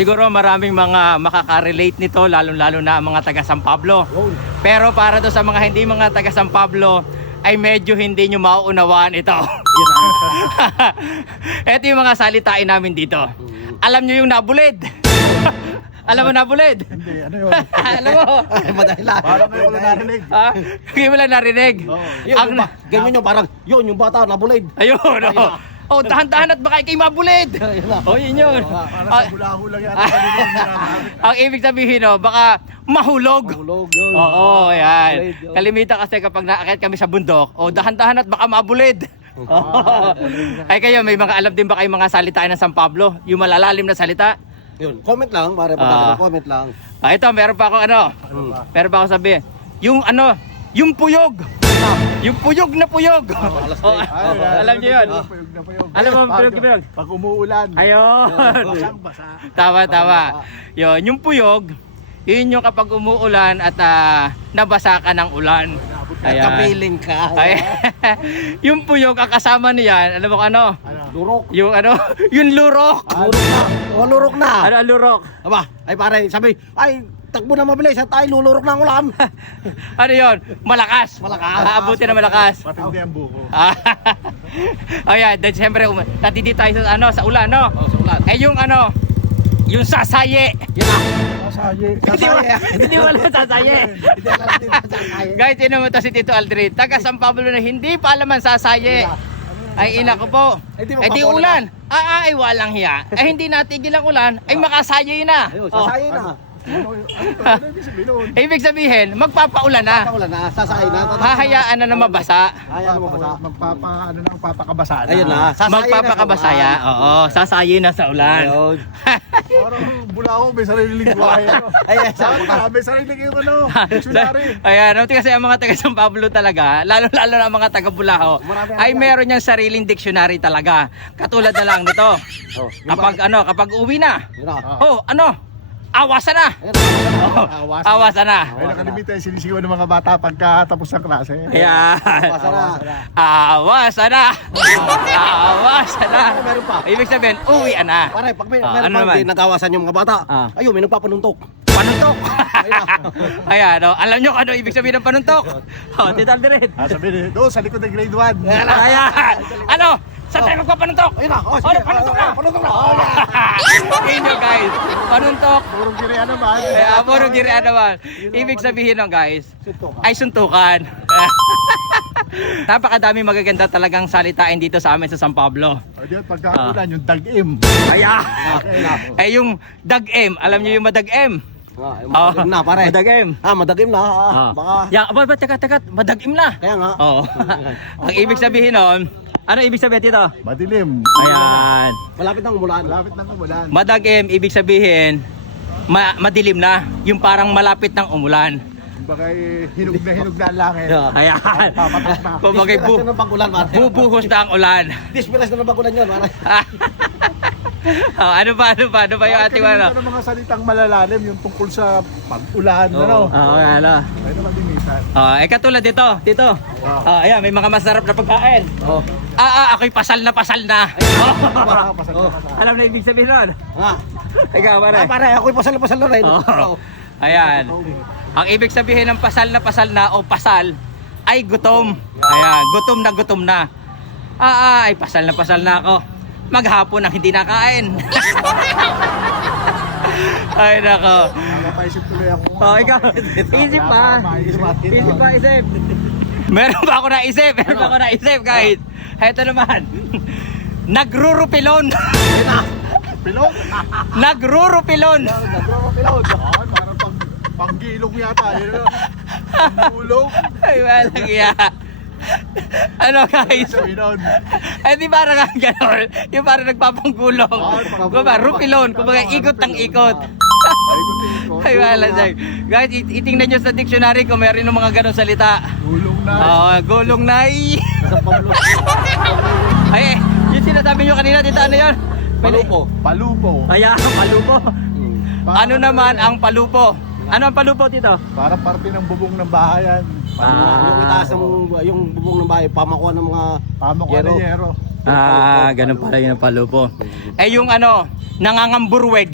Siguro maraming mga makaka-relate nito, lalo-lalo na mga taga San Pablo. Pero para do sa mga hindi mga taga San Pablo, ay medyo hindi nyo mauunawaan ito. Ito yung mga salitain namin dito. Alam nyo yung nabulid? Alam mo nabulid? Hindi, ano yun? Alam mo? Madali lang. Parang ngayon ko lang narinig. Ha? Hindi mo lang narinig. Yun, ganyan yung parang, yun, yung bata nabulid. Ayun, oh. Oh, dahan-dahan at baka ikay mabulid. Oh, yun yun. Parang sa hula-hula lang yata kanina. Ang ibig sabihin, no, baka mahulog. Mahulog yun. Oo, yan. Bulid, yun. Kalimitan kasi kapag naakit kami sa bundok, oh, dahan-dahan at baka mabulid. Ay kayo, may mga alam din ba kayong mga salitaan ng San Pablo? Yung malalalim na salita? Yun, comment lang, pare, comment lang. Ah, ito, meron pa ako ano. Meron pa ako sabihin. Yung ano, yung puyog. Yung puyog na puyog. Oh, alam niyo yun? Puyog na puyog. Alam mo, puyog. Pag umuulan. Ayun. Basang-basa. Tama. Yun, yung puyog, yun yung kapag umuulan at nabasa ka ng ulan. Ayan. Kapiling ka. Ay, yung puyog, ang kasama niyan, alam mo kung ano? Lurok. Yung ano? Yung lurok. Lurok na. O, lurok na. Ano ang lurok? Aba, ay pare, sabi, ay, takbo na mabilis at tayo lulurok na ang ulam. Ano yun? Malakas. Malakas. Aabuti na malakas. Matindi ang buko. Ayan, then siyempre, natindi tayo sa, ano, sa ulan, no? Oh, sa ulan. Eh yung ano, yung sasaye. Yan na. Sasaye. Hindi wala sasaye. Hindi alam din sa tayo. Guys, yun naman to si Tito Aldrin. Taga San Pablo na hindi pa alaman sasaye. Ay ina ko po. Eh, di Eh di magpapaula ulan. Ay walang hiya. Eh hindi natigil ang ulan, ay makasaye na. Ayun, Oh. sasayin na. Ano ibig sabihin nun? Ibig sabihin, magpapaulan na. Paulan na, sasayin na. Hahayaan na mabasa. Hayaan mo basa. Magpapakabasa na. Ayun na, sasayin na. Magpapakabasaya. Oo, sasaye na sa ulan. Ayun. Parang Bulao, may sariling lingwahe. Ayan, May sariling yung ano, dictionary. Ayan, kasi ang mga taga San Pablo talaga, lalo-lalo na ang mga taga Bulao, Marami ay ang- meron niyang sariling dictionary talaga. Katulad na lang nito. Oh, Kapag uwi na, yun na. oh, ano? Awasan na. Ayun na. Oh, awasan na. Ay, nakalimutan yung sinisigaw ng mga bata pagkatapos ng klase. Ayan. Awasan na. Awasan na. Awasan na. Meron pa. Ibig sabihin, uwi na. Pare, pag may, Ah, meron ano pa naman? hindi nagawasan yung mga bata, Ah. ayun, may nagpapanuntok. Panuntok. Ayun na. Ayan, oh, alam nyo kung ano ibig sabihin ng panuntok? Oh, Tito Aldrin. Sabi niya, doon sa likod ng grade 1. Ayan. Ano? Saan tayo magpapanuntok? Ayun na. Oh, Oh, panuntok na. Panuntok na. Yun yun, guys. Panuntok. Purong kiriya naman. Kaya puro girian naman. Ibig sabihin nun, guys, ay suntukan. Napakadami magaganda talagang salitain dito sa amin sa San Pablo. O diyan, pagkakakulan, yung dag-im. Kaya, eh yung dag-em, alam niyo yung madag-em? Madagim na, pare. Madag-em. Madagim na. Baka. Ya, teka, madag-em na. Kaya nga. Oo. Ang ibig sabihin nun, ano ibig sabihin dito? Madilim. Ayan. Malapit ng umulan. Malapit ng umulan. Madag-em, ibig sabihin, madilim na. Yung parang malapit ng umulan. Kumbaga hinog na ang langit. Yeah. Ayan. Papatak na. Kumbaga, Dispiras na ng pag-ulan, pare. bubuhos na ang ulan. Dispiras na ng pag-ulan yun, pare. Oh, ano pa yung ating ano? Kalimitan ng mga salitang malalalim, yung tungkol sa pag-ulan, ano? Oo, ano. Ay naman din minsan. Katulad dito. Ayan, may mga masarap na pagkain. Oh. Ako'y pasal na. Pasal na. Alam na ibig sabihin nun? Ah. Ikaw, pare. Pare, ako'y pasal na rin. Oo. Ayan. Ang ibig sabihin ng pasal na o pasal ay gutom. Ayan, gutom na. Ay pasal na ako. Maghapon ang hindi nakain. Ay nako. Napaisip tuloy ako. Oh, ikaw. Isip pa. Isip. Meron pa ako naisip, guys. Ito naman. Nagrurupilon. Pilog? Nagrurupilon. Pilog. Ay, parang panggilong yata. Yun, ano? Pangulong. Ay, walang iya. Ano guys? Sabi nun. Ay di parang ang gano'n. Yung parang nagpapanggulong. Kumbaga, rupilon. Kumbaga, ikot ng ikot. Ay, wala siya. Guys, itingnan nyo sa dictionary kung meron ng mga gano'ng salita. Gulong na. Gulong na Ay, yung sinasabi nyo kanina, dito ano yun? Palupo. Palupo. Ayan, palupo. Ano naman ang palupo? Ano ang palupo dito? Parang parte ng bubong ng bahayan. Yung itaas ng yung bubong ng bahay, pamakuha ng mga Pamakuha Yero. ng yero. Ganun pala yun ang palupo. Eh yung ano, nangangamburweg.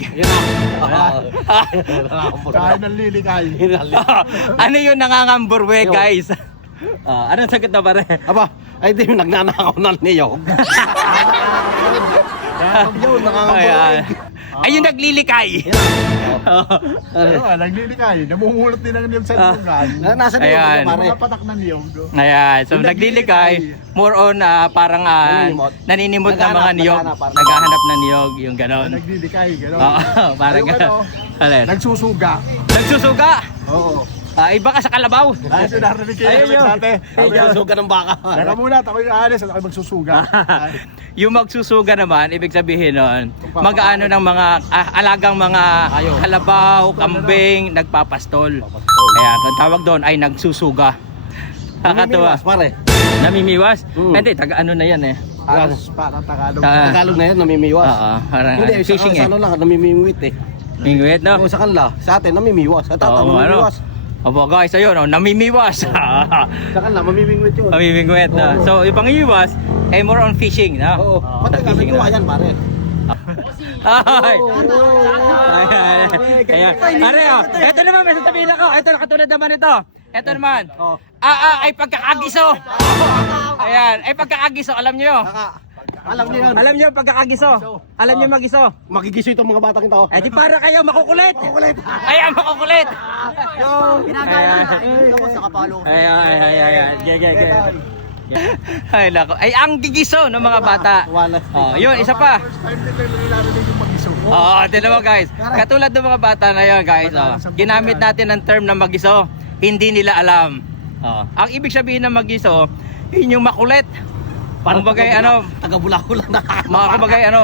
Kain ng lilikay. Ano yung nangangamburweg, guys? Anong sagot na pare? Aba, ay di nagnanakaw na niyo. Yun, Ayan. Ay yung naglilikay. Naglilikay. Namumulot din ang niyog sa lugan. Nasa niyo, Ayan. pare. Mga patak ng niyog. Ayan, so Yung naglilikay, more on parang naninimot ng mga Naghahanap, niyog. naghahanap, parang- Naghahanap ng niyog, yung ganon. Naglilikay. Gano'n. Oo, parang Ayun, ganon. Alin? Nagsusuga. Nagsusuga! Oo. Iba ka sa kalabaw. Ay, so narinig kayo Ayun namin yun. dati. Ayun, suga ng baka. Teka muna, ako yung alis at ako yung magsusuga. Ay, Yung magsusuga naman, ibig sabihin nun, mag-ano ng mga alagang mga kalabaw, kambing, nagpapastol. Kaya ang tawag doon ay nagsusuga. Nakakatuwa. Namimiwas, pare. Namimiwas? Hmm. Hindi, taga-ano na yan eh. Alis parang Tagalog. Tagalog na yan, namimiwas. Oo, parang Hindi, fishing sa eh. ano lang, namimingwit eh. Mingwit, no? Sa kanila, sa atin, namimiwas. Sa tata, Oo, namimiwas. Opo guys, ayun, namimiwas. Sa kanila, mamimingwit yun. Namimingwit na. Oo. So, yung pangiwas, eh more on fishing, no? Oo. Pati ka, Fishing nagkuha na. yan, pare. Ay! Ayan. Pare, oh. Ito naman, may sasabihin ako. Ito, katulad naman ito. Ito naman. Ay pagkakagiso. Ayan, ay pagkakagiso, alam nyo yun. Alam niyo yun. Alam nyo pagkakagiso. Alam nyo magiso. Magigiso itong mga batang ito. Eh di para kayo makukulit. Ayan, makukulit. Ayan. Ay, lako. Ay, ang gigiso ng mga bata. Oh, yun, isa pa. First time nila nilarinig yung mag-iso. Oo, tingnan mo guys. Katulad ng mga bata na yun guys, ginamit natin ang term na magiso, hindi nila alam. Ang ibig sabihin ng magiso, yun yung makulit. Parang bagay ano, Taga-Bulaco lang na. mga kabagay ano.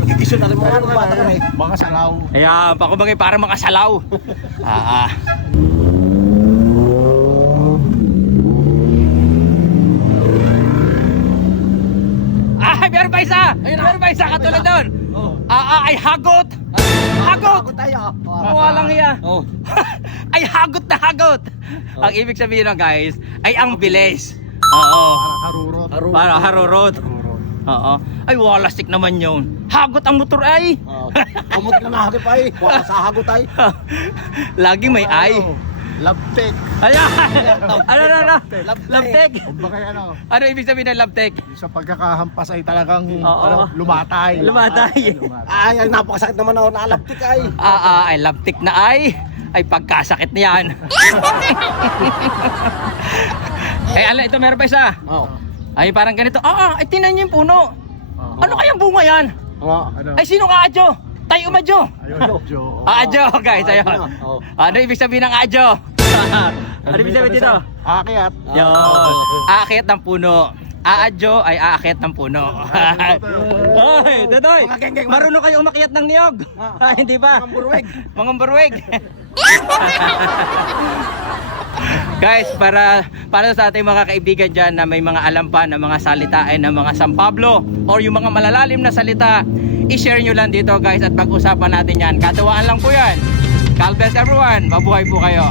Magigiso na rin mga batang ito. Mga salaw. Ayan, pakubagay parang mga salaw. Meron pa isa! Meron pa isa katulad doon. Ay hagot! Hagot! tayo. Walang iya. Oh. Ay hagot na hagot. Ang ibig sabihin ng guys, ay ang bilis. Oo. Parang harurot. Para harurot. Oo. Ay walastik naman yun. Hagot ang motor ay. Amot na nahagip ay. Wala sa hagot ay. Lagi may ay. Labtek. Ayan. Ano? Labtek. O ba kaya ano? Ano ibig sabihin ng labtek? Yung sa pagkakahampas ay talagang Oo. lumatay. Lumatay. Ay, napakasakit naman ako. Naalaptik ay. Ay labtik na ay pagkasakit niyan. Ito meron pa isa. Oo. Ay parang ganito. Ay tinan niyo yung puno. Ano kayang bunga yan? Ano? Ay sino ka adyo? Tayo umadyo. Ayun, Joe. Adyo guys, ayun. Oo. Ano ibig sabihin ng adyo? Ano ibig sabihin dito? Akyat. Yun. Aakyat ng puno. Aadyo ay aakyat ng puno. Ay, Dodoy. Marunong kayo umakyat ng niyog. Hindi ba? Mga burweg. Guys, para sa ating mga kaibigan dyan na may mga alam pa na mga salita ay ng mga San Pablo or yung mga malalalim na salita, i-share nyo lang dito guys at pag-usapan natin yan. Katuwaan lang po yan. God bless everyone. Mabuhay po kayo.